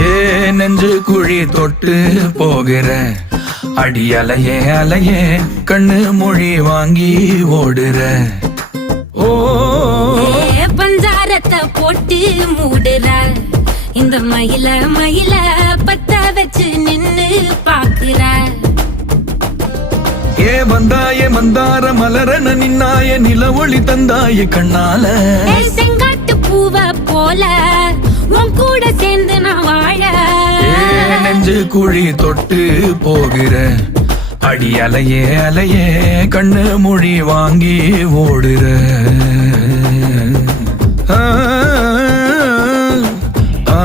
ஏ நெஞ்சு குழி தொட்டு போகிற அடி அலையே அலையே கண்ணு மொழி வாங்கி ஓடுற. ஓ பஞ்சாரத்தை போட்டு மூடுற இந்த மயில மயில பத்த வச்சு நின்னு பாக்குற. ஏ வந்தாய மந்தார மலரன நின்னாய நில ஒளி தந்தாய கண்ணால. செங்காட்டு பூவ போல உன் கூட சேர்ந்து நான் வாழ. நெஞ்சு குழி தொட்டு போகிற அடி அலையே அலையே கண்ணு மொழி வாங்கி ஓடுற. ஆ ஆ